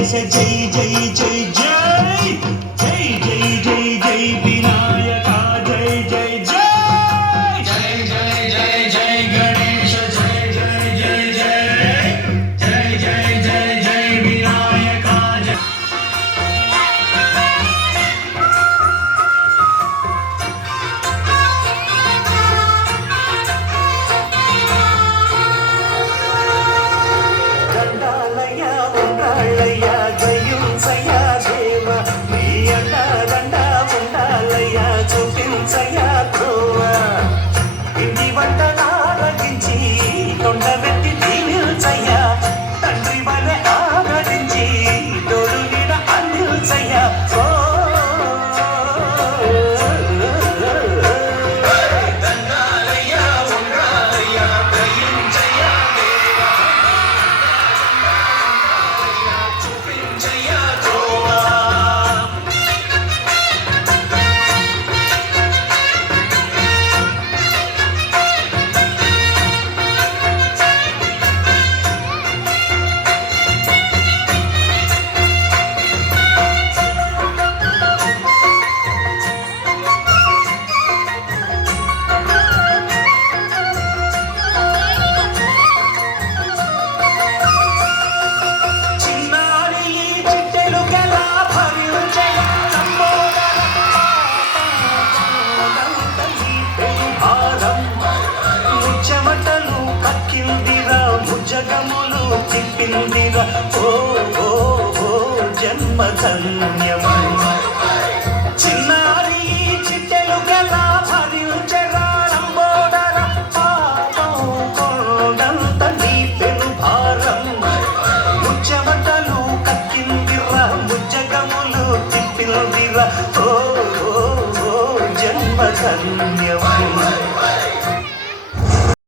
గణేశ జై జై జై జై జై జై జై జై వినాయక జై జై జై జై జై జై జై గణేశ జై జై జై జై జై జై జై జై వినాయక జై జగములు తిప్పిందిరా ఓ ఓ ఓ జన్మధన్యము చిన్నారి చిట్టెలు గల భరించరాంబోదర పాపం కొండంత నీ పెను భారం ముచ్చమటలు కక్కిందిరా ముజ్జగములు తిప్పిందిరా ఓ ఓ ఓ జన్మధన్యము